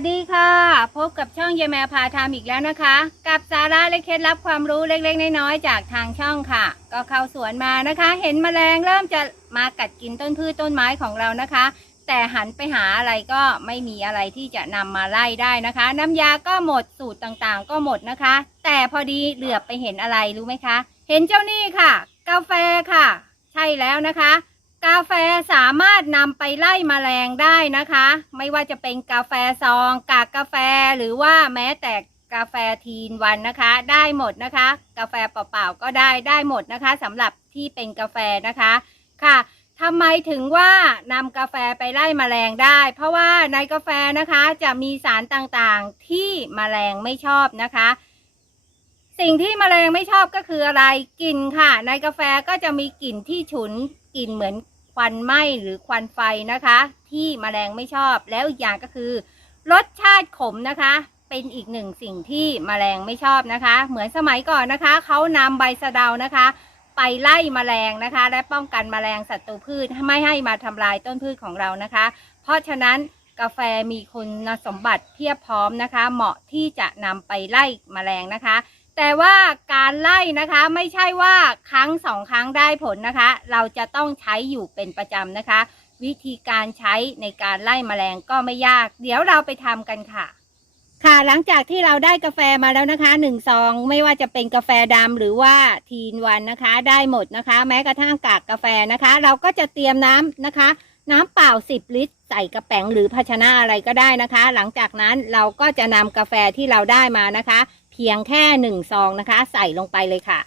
วัสดีค่ะ พบกับช่องเยแมพาทำอีกแล้วนะคะ กับสาระและเคล็ดลับความรู้เล็กๆน้อยๆจากทางช่องค่ะ ก็เข้าสวนมานะคะ เห็นแมลงเริ่มจะมากัดกินต้นพืชต้นไม้ของเรานะคะ แต่หันไปหาอะไรก็ไม่มีอะไรที่จะนำมาไล่ได้นะคะ น้ำยาก็หมดสูตรต่างๆ ก็หมดนะคะ แต่พอดีเหลือบไปเห็นอะไรรู้ไหมคะ เห็นเจ้านี่ค่ะ กาแฟค่ะ ใช่แล้วนะคะ กาแฟสามารถนำไปไล่แมลงได้นะคะ ไม่ว่าจะเป็นกาแฟซองกากกาแฟหรือว่าแม้แต่กาแฟทีนวันนะคะ ได้หมดนะคะ กาแฟเปล่าๆก็ได้ได้หมดนะคะสำหรับที่เป็นกาแฟนะคะค่ะทำไมถึงว่านำกาแฟไปไล่แมลงได้ เพราะว่าในกาแฟนะคะจะมีสารต่างๆที่แมลงไม่ชอบนะคะ สิ่งที่แมลงไม่ชอบก็คืออะไรกลิ่นค่ะ ในกาแฟก็จะมีกลิ่นที่ฉุน กลิ่นเหมือนควันไหม้หรือควันไฟนะคะ ที่แมลงไม่ชอบแล้วอีกอย่างก็คือ รสชาติขมนะคะ เป็นอีกหนึ่งสิ่งที่แมลงไม่ชอบนะคะ เหมือนสมัยก่อนนะคะเขานำใบสะเดานะคะ ไปไล่แมลงนะคะ และป้องกันแมลงศัตรูพืชไม่ให้มาทำลายต้นพืชของเรานะคะ เพราะฉะนั้นกาแฟมีคุณสมบัติเพียบพร้อมนะคะ เหมาะที่จะนำไปไล่แมลงนะคะ แต่ว่าการไล่นะคะไม่ใช่ว่าครั้งสองครั้งได้ผลนะคะ เราจะต้องใช้อยู่เป็นประจำนะคะ วิธีการใช้ในการไล่แมลงก็ไม่ยาก เดี๋ยวเราไปทำกันค่ะ ค่ะหลังจากที่เราได้กาแฟมาแล้วนะคะหนึ่งซองไม่ว่าจะเป็นกาแฟดำหรือว่าทีนวันนะคะ ได้หมดนะคะ แม้กระทั่งกากกาแฟนะคะ เราก็จะเตรียมน้ำนะคะ น้ำเปล่า 10 ลิตร ใส่กระแป๋งหรือภาชนะอะไรก็ได้นะคะ หลังจากนั้นเราก็จะนำกาแฟที่เราได้มานะคะ พียงแค่หนึ่งซองนะคะ ใส่ลงไปเลยค่ะ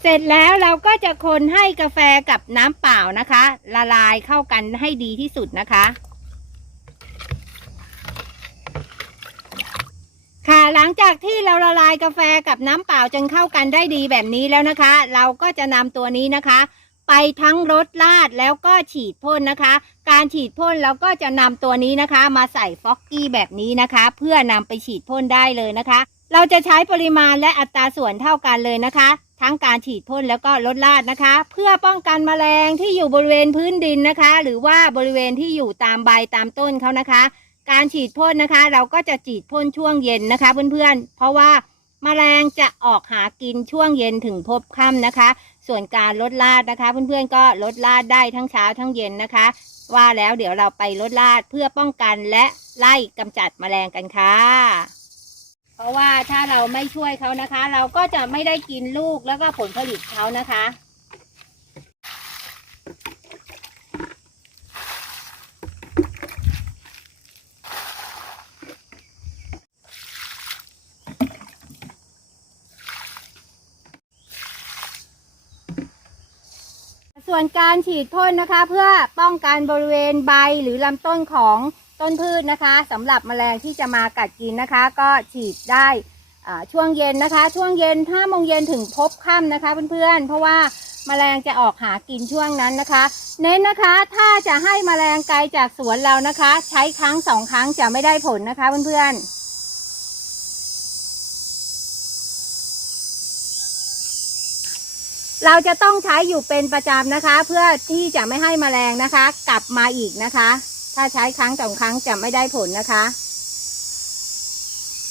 เสร็จแล้วเราก็จะคนให้กาแฟกับน้ำเปล่านะคะ ละลายเข้ากันให้ดีที่สุดนะคะค่ะหลังจากที่เราละลายกาแฟกับน้ำเปล่าจนเข้ากันได้ดีแบบนี้แล้วนะคะ เราก็จะนำตัวนี้นะคะ ไปทั้งรดลาดแล้วก็ฉีดพ่นนะคะ การฉีดพ่นเราก็จะนำตัวนี้นะคะ มาใส่ฟอกกี้แบบนี้นะคะ เพื่อนำไปฉีดพ่นได้เลยนะคะ เราจะใช้ปริมาณและอัตราส่วนเท่ากันเลยนะคะ ทั้งการฉีดพ่นแล้วก็ลดลาดนะคะ เพื่อป้องกันแมลงที่อยู่บริเวณพื้นดินนะคะ หรือว่าบริเวณที่อยู่ตามใบตามต้นเขานะคะ การฉีดพ่นนะคะ เราก็จะฉีดพ่นช่วงเย็นนะคะ เพื่อนๆ เพราะว่า แมลงจะออกหากินช่วงเย็นถึงพบค่ำนะคะ ส่วนการลดลาดนะคะ เพื่อนๆก็ลดลาดได้ทั้งเช้าทั้งเย็นนะคะ ว่าแล้วเดี๋ยวเราไปลดลาดเพื่อป้องกันและไล่กำจัดแมลงกันค่ะ เพราะว่าถ้าเราไม่ช่วยเขานะคะ เราก็จะไม่ได้กินลูกแล้วก็ผลผลิตเขานะคะ ส่วนการฉีดพ่นนะคะ เพื่อป้องกันบริเวณใบหรือลำต้นของต้นพืชนะคะสำหรับแมลงที่จะมากัดกินนะคะ ก็ฉีดได้ช่วงเย็นนะคะ ช่วงเย็นห้าโมงเย็นถึงพบค่ำนะคะเพื่อนๆ เพราะว่าแมลงจะออกหากินช่วงนั้นนะคะ เน้นนะคะถ้าจะให้แมลงไกลจากสวนเรานะคะ ใช้ครั้งสองครั้งจะไม่ได้ผลนะคะเพื่อนๆ เราจะต้องใช้อยู่เป็นประจำนะคะ เพื่อที่จะไม่ให้แมลงนะคะ กลับมาอีกนะคะ ถ้าใช้ครั้งสองครั้งจะไม่ได้ผลนะคะ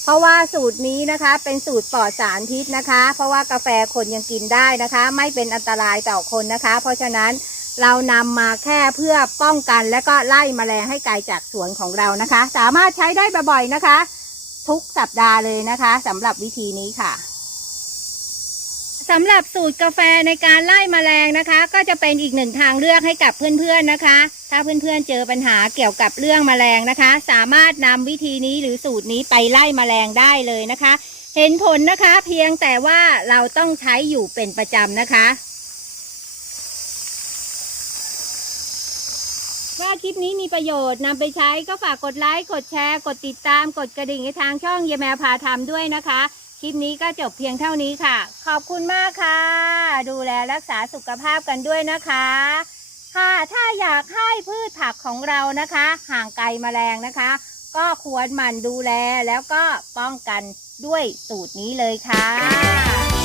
เพราะว่าสูตรนี้นะคะ เป็นสูตรปลอดสารพิษนะคะ เพราะว่ากาแฟคนยังกินได้นะคะ ไม่เป็นอันตรายต่อคนนะคะ เพราะฉะนั้นเรานำมาแค่เพื่อป้องกันและก็ไล่แมลงให้ไกลจากสวนของเรานะคะ สามารถใช้ได้บ่อยๆนะคะ ทุกสัปดาห์เลยนะคะสำหรับวิธีนี้ค่ะ สำหรับสูตรกาแฟในการไล่แมลงนะคะ ก็จะเป็นอีกหนึ่งทางเลือกให้กับเพื่อนๆนะคะ ถ้าเพื่อนๆเจอปัญหาเกี่ยวกับเรื่องแมลงนะคะ สามารถนำวิธีนี้หรือสูตรนี้ไปไล่แมลงได้เลยนะคะ เห็นผลนะคะเพียงแต่ว่าเราต้องใช้อยู่เป็นประจำนะคะ ว่าคลิปนี้มีประโยชน์นำไปใช้ก็ฝากกดไลค์กดแชร์ กดติดตามกดกระดิ่งในทางช่องเยแมวพาทำด้วยนะคะ คลิปนี้ก็จบเพียงเท่านี้ค่ะ ขอบคุณมากค่ะ ดูแลรักษาสุขภาพกันด้วยนะคะ ค่ะถ้าอยากให้พืชผักของเรานะคะ ห่างไกลแมลงนะคะ ก็ควรหมั่นดูแลแล้วก็ป้องกันด้วยสูตรนี้เลยค่ะ